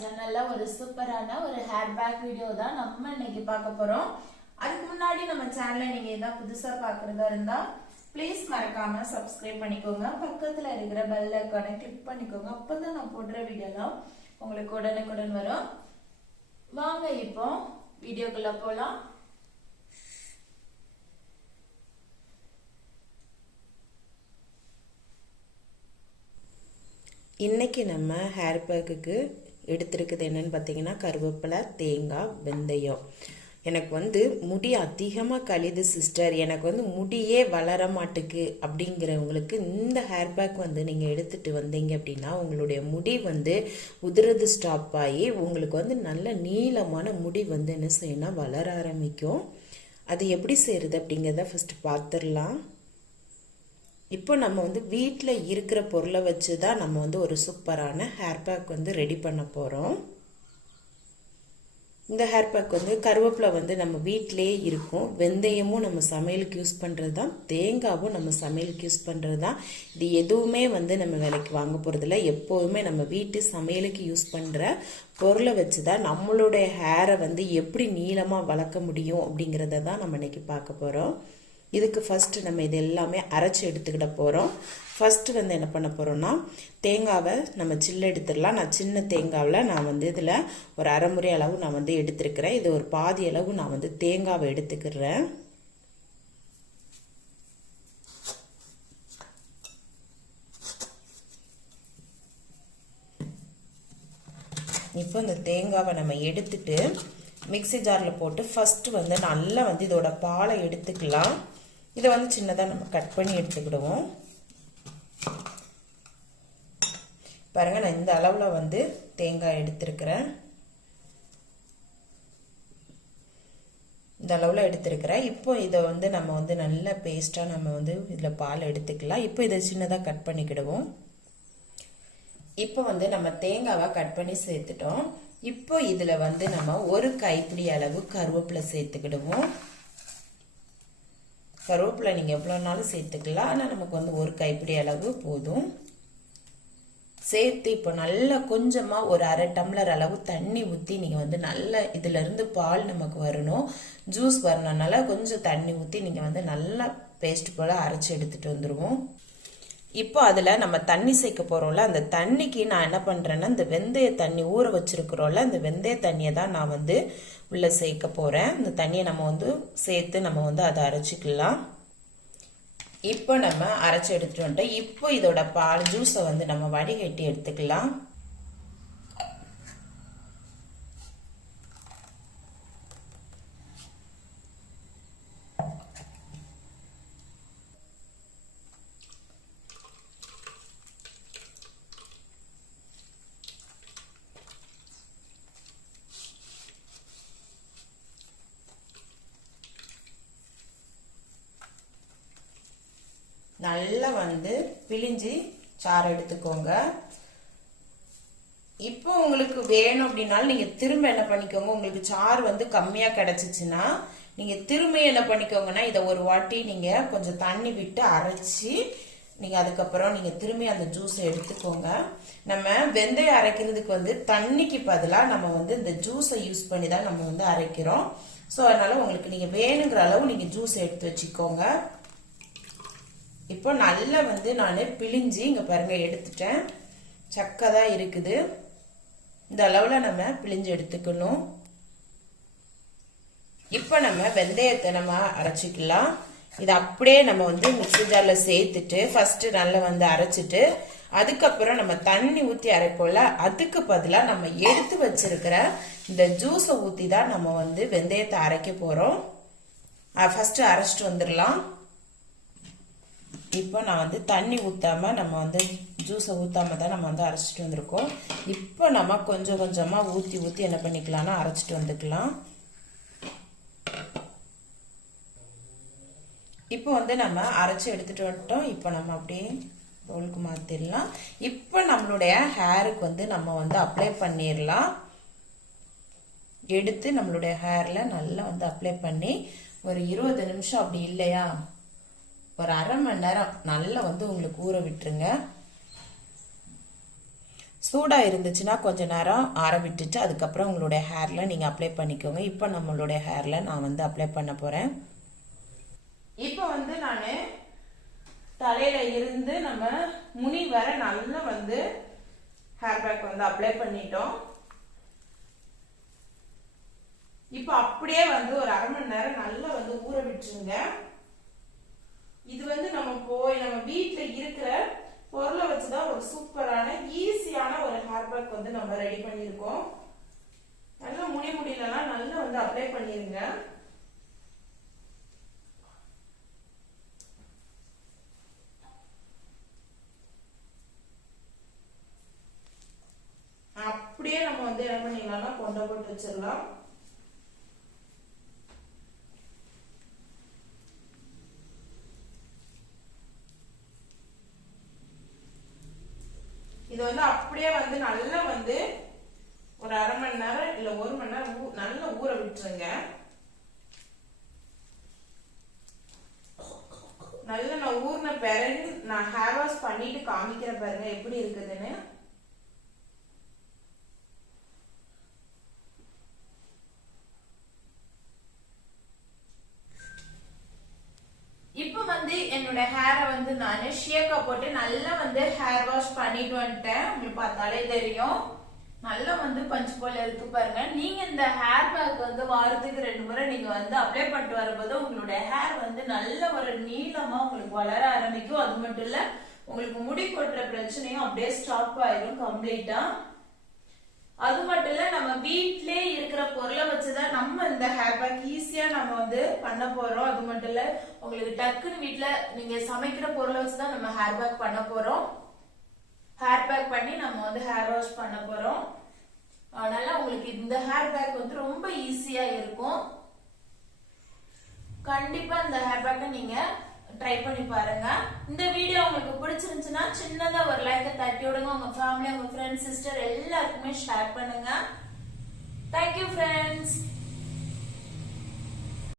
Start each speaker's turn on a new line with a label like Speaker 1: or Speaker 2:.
Speaker 1: சேனல்ல ஒரு சூப்பரான ஒரு ஹேர் பேக் வீடியோ தான் நம்ம இன்னைக்கு பார்க்க போறோம். அதுக்கு முன்னாடி நம்ம சேனலை நீங்க ஏதாவது புதுசா பாக்குறதா இருந்தா ப்ளீஸ் மறக்காம சப்ஸ்கிரைப் பண்ணிக்கோங்க. பக்கத்துல இருக்கிற பெல் ஐக்கானை கிளிக் பண்ணிக்கோங்க. அப்பதான் நான் போடுற வீடியோலாம் உங்களுக்கு உடனுக்குடன் வரும். வாங்க இப்போ வீடியோக்குள்ள போலாம்.
Speaker 2: இன்றைக்கி நம்ம ஹேர் பேக்குக்கு எடுத்திருக்குது என்னன்னு பார்த்தீங்கன்னா கருவேப்பிலை தேங்காய் வெந்தயம். எனக்கு வந்து முடி அதிகமாக கழிது சிஸ்டர் எனக்கு வந்து முடியே வளர மாட்டுக்கு அப்படிங்கிறவங்களுக்கு இந்த ஹேர் பேக் வந்து நீங்கள் எடுத்துகிட்டு வந்தீங்க அப்படின்னா உங்களுடைய முடி வந்து உதிரது ஸ்டாப் ஆகி உங்களுக்கு வந்து நல்ல நீளமான முடி வந்து என்ன செய்யணும்னா வளர ஆரம்பிக்கும். அது எப்படி செய்கிறது அப்படிங்கிறத ஃபஸ்ட்டு பார்த்துடலாம். இப்போ நம்ம வந்து வீட்டில் இருக்கிற பொருளை வச்சு தான் நம்ம வந்து ஒரு சூப்பரான ஹேர் பேக் வந்து ரெடி பண்ண போகிறோம் இந்த ஹேர் பேக் வந்து கருவேப்பிலை வந்து நம்ம வீட்டிலே இருக்கும். வெந்தயமும் நம்ம சமையலுக்கு யூஸ் பண்ணுறது தான் தேங்காவும் நம்ம சமையலுக்கு யூஸ் பண்ணுறது தான் இது எதுவுமே வந்து நம்ம விலைக்கு வாங்க போகிறதில்ல எப்போதுமே நம்ம வீட்டு சமையலுக்கு யூஸ் பண்ணுற பொருளை வச்சு தான் நம்மளுடைய ஹேரை வந்து எப்படி நீளமாக வளர்க்க முடியும் அப்படிங்கிறத தான் நம்ம இன்றைக்கி பார்க்க போகிறோம் இதுக்கு ஃபஸ்ட்டு நம்ம இது எல்லாமே அரைச்சி எடுத்துக்கிட போகிறோம் ஃபஸ்ட்டு வந்து என்ன பண்ண போகிறோன்னா தேங்காவை நம்ம சில்லு எடுத்துடலாம். நான் சின்ன தேங்காவில் நான் வந்து இதில் ஒரு அரைமுறை அளவு நான் வந்து எடுத்துருக்கிறேன். இது ஒரு பாதி அளவு நான் வந்து தேங்காவை எடுத்துக்கிறேன். இப்போ இந்த தேங்காவை நம்ம எடுத்துட்டு மிக்சி ஜாரில் போட்டு ஃபஸ்ட்டு வந்து நல்லா வந்து இதோட பாலை எடுத்துக்கலாம். இதை வந்து சின்னதாக நம்ம கட் பண்ணி எடுத்துக்கிடுவோம். பாருங்கள் நான் இந்த அளவில் வந்து தேங்காய் எடுத்திருக்கிறேன். இந்த அளவில் எடுத்திருக்கிறேன். இப்போ இதை வந்து நம்ம வந்து நல்ல பேஸ்ட்டாக நம்ம வந்து இதில் பால் எடுத்துக்கலாம். இப்போ இதை சின்னதாக கட் பண்ணிக்கிடுவோம். இப்போ வந்து நம்ம தேங்காவை கட் பண்ணி சேர்த்துட்டோம். இப்போ இதில் வந்து நம்ம ஒரு கைப்பிடி அளவு கருவேப்பிலை சேர்த்துக்கிடுவோம். கருவேப்பிலை நீங்கள் எவ்வளோனாலும் சேர்த்துக்கலாம். ஆனால் நமக்கு வந்து ஒரு கைப்பிடி அளவு போதும். சேர்த்து இப்போ நல்லா கொஞ்சமாக ஒரு அரை டம்ளர் அளவு தண்ணி ஊற்றி நீங்கள் வந்து நல்ல இதிலிருந்து பால் நமக்கு வரணும். ஜூஸ் வரணுனால கொஞ்சம் தண்ணி ஊற்றி நீங்கள் வந்து நல்லா பேஸ்ட் போல் அரைச்சி எடுத்துகிட்டு வந்துடுவோம் இப்போ அதில் நம்ம தண்ணி சேர்க்க போகிறோம்ல அந்த தண்ணிக்கு நான் என்ன பண்ணுறேன்னா இந்த வெந்தய தண்ணி ஊற வச்சுருக்குறோம்ல அந்த வெந்தய தண்ணியை தான் நான் வந்து உள்ளே சேர்க்க போகிறேன் இந்த தண்ணியை நம்ம வந்து சேர்த்து நம்ம வந்து அதை அரைச்சிக்கலாம். இப்போ நம்ம அரைச்சி எடுத்துகிட்டு வந்துட்டோம். இப்போ இதோட பால் ஜூஸை வந்து நம்ம வடிகட்டி எடுத்துக்கலாம். நல்லா வந்து பிழிஞ்சு சாறு எடுத்துக்கோங்க. இப்போ உங்களுக்கு வேணும் அப்படின்னாலும் நீங்கள் திரும்ப என்ன பண்ணிக்கோங்க உங்களுக்கு சாறு வந்து கம்மியாக கிடச்சிச்சின்னா நீங்கள் திரும்ப என்ன பண்ணிக்கோங்கன்னா இதை ஒரு வாட்டி நீங்கள் கொஞ்சம் தண்ணி விட்டு அரைச்சி நீங்கள் அதுக்கப்புறம் நீங்கள் திரும்பி அந்த ஜூஸை எடுத்துக்கோங்க. நம்ம வெந்தயம் அரைக்கிறதுக்கு வந்து தண்ணிக்கு பதிலாக நம்ம வந்து இந்த ஜூஸை யூஸ் பண்ணி தான் நம்ம வந்து அரைக்கிறோம். ஸோ அதனால் உங்களுக்கு நீங்கள் வேணுங்கிற அளவு நீங்கள் ஜூஸ் எடுத்து வச்சுக்கோங்க. இப்போ நல்லா வந்து நான் பிழிஞ்சு இங்கே பாருங்க எடுத்துட்டேன். சக்கை தான் இருக்குது. இந்த அளவில் நம்ம பிழிஞ்சு எடுத்துக்கணும். இப்போ நம்ம வெந்தயத்தை நம்ம அரைச்சிக்கலாம். இது அப்படியே நம்ம வந்து மிக்சி ஜாரில் சேர்த்துட்டு ஃபஸ்ட்டு நல்லா வந்து அரைச்சிட்டு அதுக்கப்புறம் நம்ம தண்ணி ஊற்றி அரைப்போம்ல அதுக்கு பதிலாக நம்ம எடுத்து வச்சிருக்கிற இந்த ஜூஸை ஊற்றி தான் நம்ம வந்து வெந்தயத்தை அரைக்க போகிறோம் ஃபஸ்ட்டு அரைச்சிட்டு வந்துடலாம். இப்போ நான் வந்து தண்ணி ஊற்றாம நம்ம வந்து ஜூஸை ஊற்றாம தான் நம்ம வந்து அரைச்சிட்டு வந்திருக்கோம். இப்போ நம்ம கொஞ்சம் கொஞ்சமாக ஊற்றி ஊற்றி என்ன பண்ணிக்கலாம்னா அரைச்சிட்டு வந்துக்கலாம். இப்போ வந்து நம்ம அரைச்சி எடுத்துட்டு வந்துட்டோம் இப்போ நம்ம அப்படியே ரோலுக்கு மாற்றிடலாம் இப்போ நம்மளுடைய ஹேருக்கு வந்து நம்ம வந்து அப்ளை பண்ணிடலாம் எடுத்து நம்மளுடைய ஹேரில் நல்லா வந்து அப்ளை பண்ணி ஒரு இருபது நிமிஷம் அப்படி இல்லையா? ஒரு அரை மணி நேரம் நல்லா வந்து உங்களுக்கு ஊற விட்டுருங்க.
Speaker 3: சூடாக இருந்துச்சுன்னா கொஞ்சம் நேரம் ஆற விட்டுட்டு அதுக்கப்புறம் உங்களுடைய ஹேரில் நீங்கள் அப்ளை பண்ணிக்கோங்க. இப்போ நம்மளுடைய ஹேரில் நான் வந்து அப்ளை பண்ண போகிறேன்
Speaker 2: இப்போ வந்து நான் தலையில் இருந்து நம்ம முனி வர நல்லா வந்து ஹேர் பேக் வந்து அப்ளை பண்ணிட்டோம். இப்போ அப்படியே வந்து ஒரு அரை மணி நேரம் நல்லா வந்து ஊற விட்டுருங்க. இது வந்து நம்ம போய் நம்ம வீட்டில் இருக்கிற பொருளை வச்சுதான் ஒரு சூப்பரான ஈஸியான ஒரு ஹேர் பேக் வந்து நம்ம ரெடி பண்ணியிருக்கோம். நல்லா முடி முடியலலாம் நல்லா வந்து அப்ளை பண்ணிருங்க. அப்படியே நம்ம வந்து என்ன பண்ணிடலாம்னா கொண்டை போட்டு வச்சிடலாம். இது வந்து அப்படியே வந்து நல்லா வந்து ஒரு அரை மணி நேரம் இல்ல ஒரு மணி நேரம் நல்லா ஊற விட்டுருங்க. நல்லா நான் ஊர்ன பிறகு நான் ஹேர் வாஷ் பண்ணிட்டு காமிக்கிறேன் பாருங்க எப்படி இருக்குதுன்னு இப்போ வந்து என்னோட ஹேரை வந்து நான் ஷேக்கா போட்டு நல்லா வந்து ஹேர் வாஷ் பண்ணிட்டு வந்துட்டேன். உங்களுக்கு பார்த்தாலே தெரியும். நல்லா வந்து பஞ்சு போல இருக்கு பாருங்க. நீங்க இந்த ஹேர் பேக் வந்து வாரத்துக்கு ரெண்டு முறை நீங்க வந்து அப்ளை பண்ணிட்டு வரும்போது உங்களுடைய ஹேர் வந்து நல்ல ஒரு நீளமா உங்களுக்கு வளர ஆரம்பிக்கும். அது மட்டும் இல்ல உங்களுக்கு முடி கொட்டுற பிரச்சனையும் அப்படியே ஸ்டாப் ஆயிரும் கம்ப்ளீட்டா அது மட்டும் இல்ல நம்ம வீட்டிலே இருக்கிற பொருளை வச்சுதான் நம்ம இந்த ஹேர் பேக் ஈஸியா நம்ம வந்து பண்ண போறோம். அது மட்டும் இல்ல உங்களுக்கு டக்குன்னு வீட்டில் நீங்க சமைக்கிற பொருளை வச்சுதான் நம்ம ஹேர் பேக் பண்ண போறோம். ஹேர் பேக் பண்ணி நம்ம வந்து ஹேர் வாஷ் பண்ண போறோம். அதனால உங்களுக்கு இந்த ஹேர் பேக் வந்து ரொம்ப ஈஸியா இருக்கும். கண்டிப்பா இந்த ஹேர் பேக்கை நீங்க ட்ரை பண்ணி பாருங்க. இந்த வீடியோ உங்களுக்கு பிடிச்சிருந்துச்சுன்னா சின்னதா ஒரு லைக்கை தட்டி விடுங்க. உங்க ஃபேமிலி உங்க ஃப்ரெண்ட்ஸ் சிஸ்டர் எல்லாருக்குமே ஷேர் பண்ணுங்க. Thank you friends